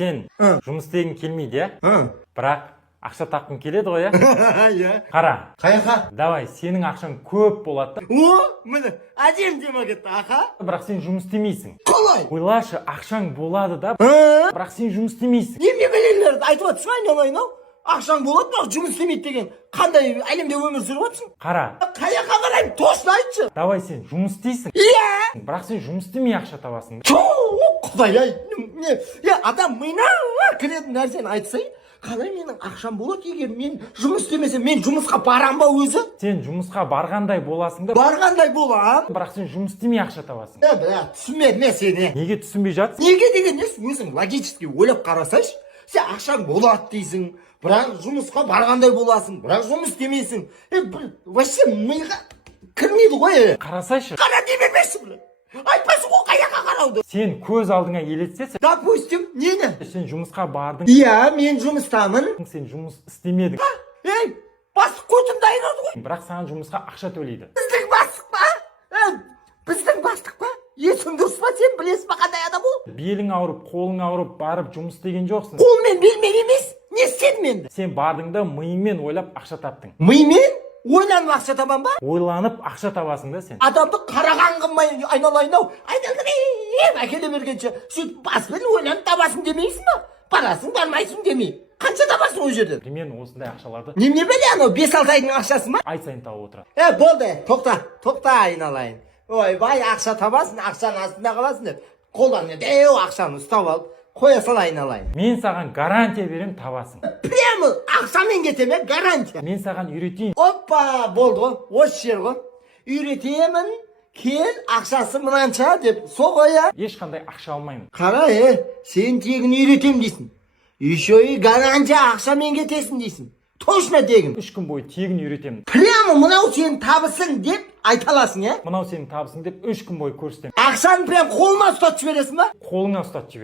Сен жұмыс істегің келмейді, иә? Бірақ ақша тапқың келеді ғой, иә? Иә. Қара. Қаяқа? Давай, сенің ақшаң көп болады. Міне, әдем дема кетті, аха. Бірақ сен жұмыс істемейсің. Қалай? Ойлашы, ақшаң болады да, бірақ сен жұмыс істемейсің. Неме белелерді айтып отырсың, айналайын-ау. Ақшаң болады, бірақ жұмыс істемейді деген. Қандай әлемде өмір сүріп отырсың? Қара. Қаяқа қараймын, точно айтшы. Давай, сен жұмыс істейсің. Иә. Бірақ сен жұмыс істемей ақша табасың. Құдай-ай, адам миына кіретін нәрсені айтсай, қалай менің ақшам болады егер мен жұмыс істемесем, мен жұмысқа барам ба өзі? Сен жұмысқа барғандай боласың да, Барғандай болам. бірақ сен жұмыс істемей ақша табасың. Бірақ түсінбедім мен сені. Неге түсінбей жатсың? Неге деген не? Өзің логически ойлап қарасайшы. Сен ақшаң болады дейсің, бірақ жұмысқа барғандай боласың, бірақ жұмыс істемейсің. Вообще миға кірмейді ғой. Қарасайшы. Қара дей бермейсің бе? Айтпайсың ғой қаяққа қарауды. Сен көз алдыңа елестетсің. Допустим, нені? Сен жұмысқа бардың. Иә, мен жұмыстамын. Сен жұмыс істемедің. Ей, бастық көтімді айырады ғой. Бірақ саған жұмысқа ақша төлейді. Біздің бастық па? Біздің бастық па? Есің дұрыс па, сен білесің ба қандай адам ол? Белің ауырып, қолың ауырып, барып жұмыс істеген жоқсың. Қолмен белмен емес. Не істедім енді? Сен бардың да миыңмен ойлап ақша таптың. Мимен? Ойланып ақша табам ба? Ойланып ақша табасың да сен. Адамды қараған қылмай айналайын-ау. Айналдырып әкеле бергенше сөйтіп баспен ойланып табасың демейсің ба? Барасың, бармайсың демей. Қанша табасың ол жерден? Примерно осындай ақшаларды Неме біле анау 5-6 айдың ақшасы ма? ай сайын тауып отырады. Болды, тоқта айналайын. Ойбай, ақша табасың, ақшаның астында қаласың деп. Қолдан деу ақшаны ұстап алып, қоя сал айналайын. Мен саған гарантия берем, табасың. Прямо ақшамен кетеме гарантия. Мен саған үйретейін. Опа, болды ғой, осы жер ғой. Үйретемін, кел ақшасы мынанша деп, со ғой я. Ешқандай ақша алмаймын. Қара, сен тегін үйретем дейсің. Еще и гарантия ақшамен кетесің дейсің. Точно тегін. 3 күн бойы тегін үйретемін. Прямо мынау сенің табысың деп айта аласың, Мынау сенің табысың деп 3 күн бойы көрсетемін. Ақшаны прям қолына ұстатып жібересің ба? Қолыңа ұстатып жібер.